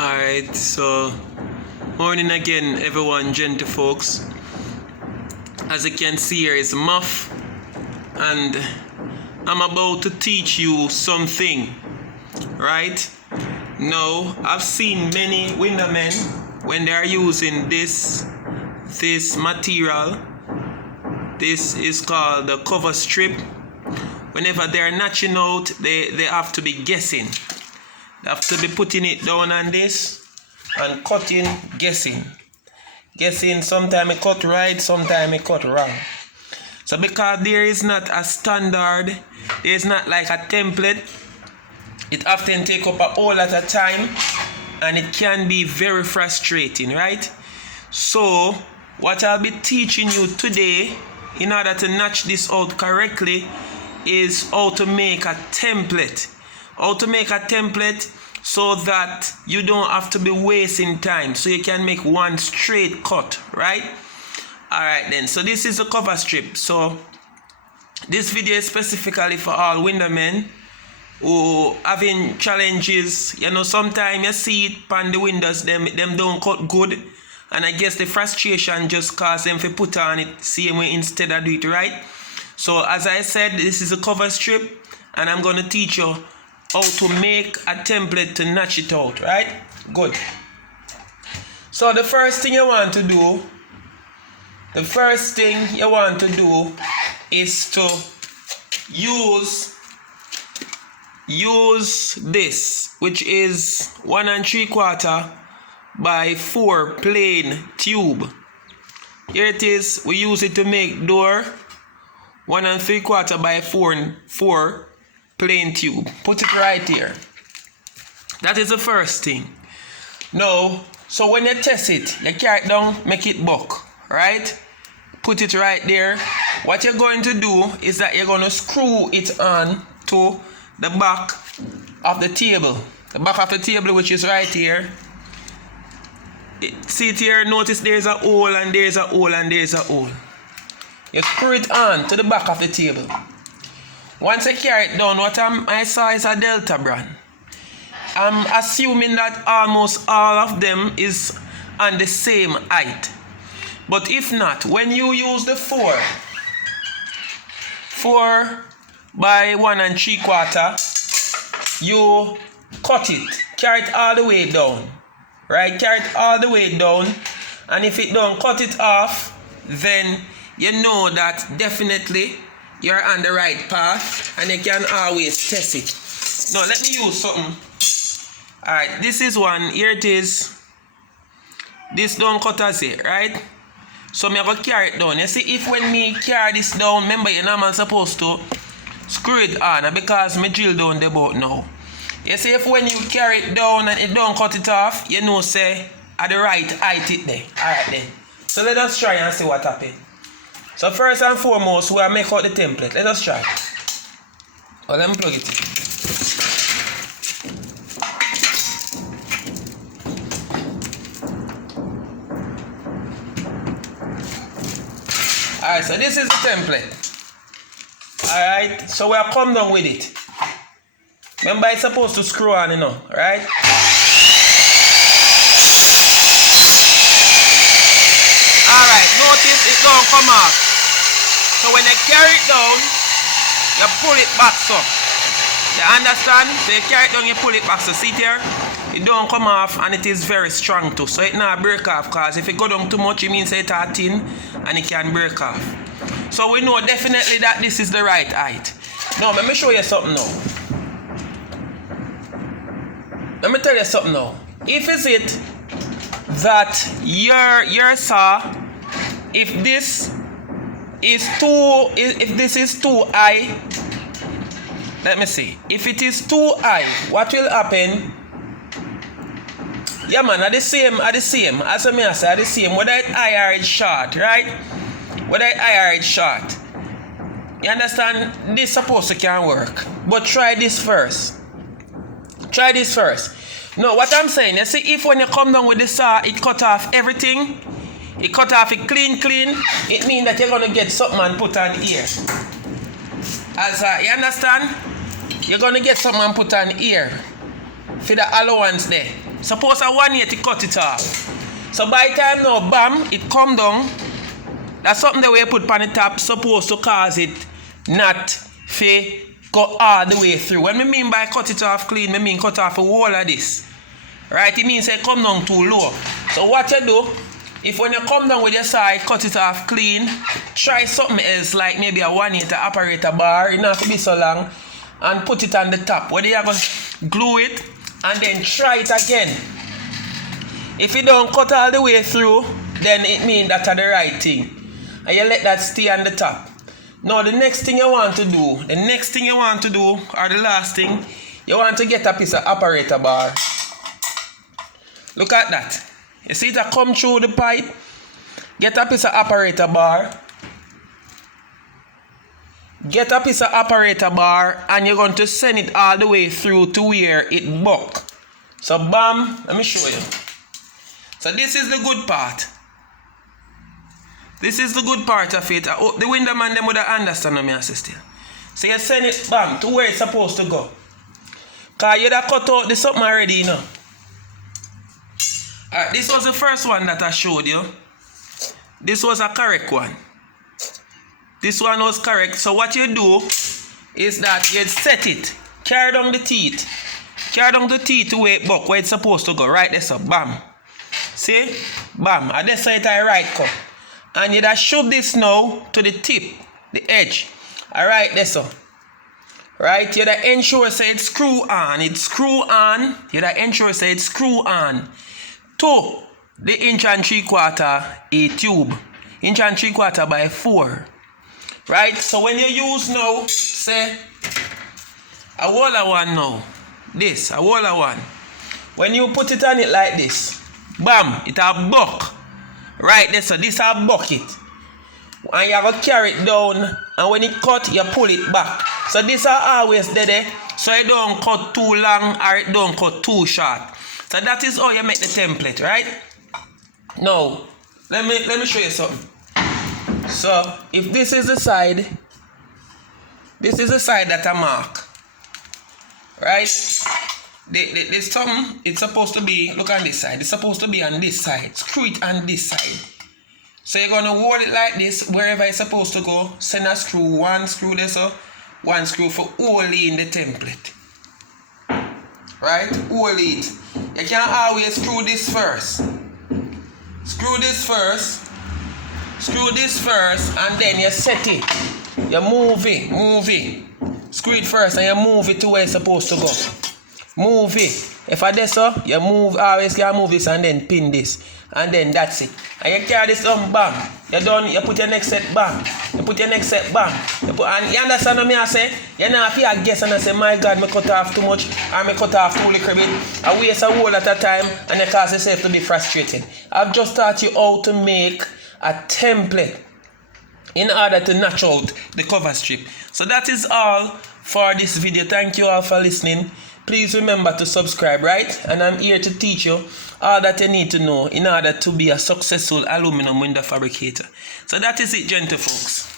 Alright, so morning again everyone, gentle folks. As you can see here is Muff, and I'm about to teach you something. Right now, I've seen many window-men when they are using this material. This is called the cover strip. Whenever they are notching out, they have to be guessing. They have to be putting it down on this and cutting, guessing. Sometimes it cut right, sometimes it cut wrong. So because there is not a standard, there is not like a template, it often takes up a whole lot of time and it can be very frustrating, right? So what I'll be teaching you today in order to notch this out correctly is how to make a template. How to make a template so that you don't have to be wasting time, so you can make one straight cut, right? Alright then, so this is a cover strip. So this video is specifically for all window men who having challenges. You know, sometimes you see it on the windows, them don't cut good, and I guess the frustration just cause them to put on it same way instead of do it right. So as I said, this is a cover strip, and I'm going to teach you how to make a template to notch it out, right? Good. So the first thing you want to do is to use this, which is 1 3/4 by 4 plain tube. Here it is. We use it to make door. 1 3/4 by 4 plain tube. Put it right here. That is the first thing. Now, so when you test it, you carry it down, make it buck, right? Put it right there. What you're going to do is that you're going to screw it on to the back of the table. The back of the table, which is right here. See it here, notice there's a hole and there's a hole and there's a hole. You screw it on to the back of the table. Once I carry it down, what I saw is a Delta brand. I'm assuming that almost all of them is on the same height. But if not, when you use the 4 by 1 3/4, you cut it, carry it all the way down. Right? Carry it all the way down. And if it don't cut it off, then you know that definitely you're on the right path, and you can always test it. Now let me use something. Alright, this is one. Here it is. This don't cut as it, right? So I'm going to carry it down. You see, if when me carry this down, remember you're not supposed to screw it on, because me drill down the boat now. You see, if when you carry it down and it don't cut it off, you know say at the right height it there. Alright then. So let us try and see what happens. So first and foremost, we will make out the template. Let us try. Oh, let me plug it in. Alright, so this is the template. Alright, so we are come down with it. Remember, it's supposed to screw on, you know, right? Alright, notice it don't come off. So when you carry it down, you pull it back so. You understand? So you carry it down, you pull it back so. See here? It don't come off, and it is very strong too. So it not break off, because if it go down too much, it means it's thin and it can break off. So we know definitely that this is the right height. Now, let me show you something now. Let me tell you something now. If is it that your saw, if this is too high, let me see. If it is too high, what will happen? Yeah man, are the same as me I say, are the same. Whether it's high or it's short, right? Whether it's high or it's short. You understand? This supposed to can work. But try this first. Try this first. No, what I'm saying, you see, if when you come down with the saw, it cut off everything. It cut off it clean. It means that you're going to get something and put on here. As you understand? You're going to get something and put on here. For the allowance there. Suppose I 180 cut it off. So by the time now, bam, it come down. That's something that we put on the top supposed to cause it not to go all the way through. When I mean by cut it off clean, I mean cut off a wall of this. Right? It means it come down too low. So what you do, if when you come down with your side, cut it off clean, try something else like maybe a 180 operator bar, it not have to be so long, and put it on the top. Whether you're going to glue it and then try it again. If you don't cut all the way through, then it means that's the right thing. And you let that stay on the top. Now the next thing you want to do, or the last thing, you want to get a piece of operator bar. Look at that. You see it come through the pipe? Get a piece of operator bar. Get a piece of operator bar and you're going to send it all the way through to where it buck. So bam, let me show you. So this is the good part. This is the good part of it. I hope the window man them would understand me still. So you send it bam to where it's supposed to go. Cause you da cut out the something already, you know. Alright, this was the first one that I showed you. This was a correct one. This one was correct. So what you do is that you set it. Carry down the teeth. Carry down the teeth to where it buck, where it's supposed to go. Right there, so bam. See? Bam. And that's how it right cut. And you just shove this now to the tip, the edge. Alright, there so. Right? You just ensure say it screw on. It screw on. You just ensure say it screw on. To the 1 3/4 a tube. 1 3/4 by 4. Right? So when you use now, say a wall of one now. This, a wall of one. When you put it on it like this, bam, it a buck. Right there, so this a bucket. And you have to carry it down, and when it cut, you pull it back. So this are always there, so it don't cut too long or it don't cut too short. So that is how you make the template, right? Now, let me show you something. So if this is the side that I mark, right? This thumb, it's supposed to be, look on this side, it's supposed to be on this side. Screw it on this side. So you're going to hold it like this, wherever it's supposed to go. Send a screw, one screw there, so one screw for only in the template. Right? Hold it. You can always screw this first. Screw this first. Screw this first, and then you set it. You move it. Screw it first, and you move it to where it's supposed to go. Move it. If I do so, you move, always can move this and then pin this. And then that's it. And you carry this on, bam. You done, you put your next set, bam. You put your next set, bam. And you understand what I say? You know, if you guess and I say, my God, me cut off too much, or me cut off too little bit, I waste a whole lot of time, and you cause yourself to be frustrated. I've just taught you how to make a template in order to notch out the cover strip. So that is all for this video. Thank you all for listening. Please remember to subscribe, right? And I'm here to teach you all that you need to know in order to be a successful aluminum window fabricator. So that is it, gentle folks.